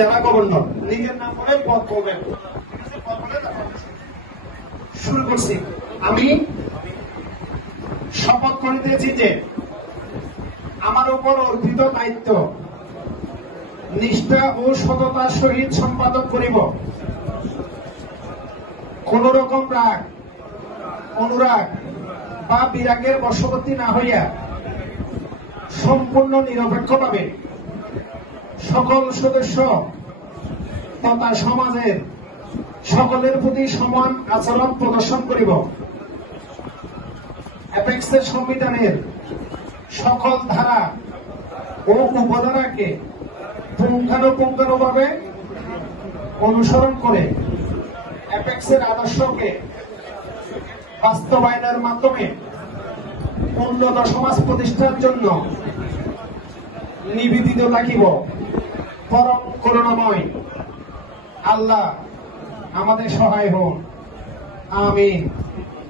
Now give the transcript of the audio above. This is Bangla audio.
জেলা গভর্নর নিজের নাম বলে পদ করবেন। শুরু করছি। আমি শপথ করিতেছি যে আমার উপর অর্পিত দায়িত্ব নিষ্ঠা ও সততার সহিত সম্পাদন করিব। কোন রকম রাগ, অনুরাগ বা বিরাগের বশবর্তী না হইয়া সম্পূর্ণ নিরপেক্ষভাবে সকল সদস্য তথা সমাজের সকলের প্রতি সমান আচরণ প্রদর্শন করিব। অ্যাপেক্সের সংবিধানের সকল ধারা ও উপধারাকে পুঙ্খানুপুঙ্খানুভাবে অনুসরণ করে অ্যাপেক্সের আদর্শকে বাস্তবায়নের মাধ্যমে উন্নত সমাজ প্রতিষ্ঠার জন্য নিবেদিত থাকিব। পরম করুণাময় আল্লাহ আমাদের সহায় হন। আমিন।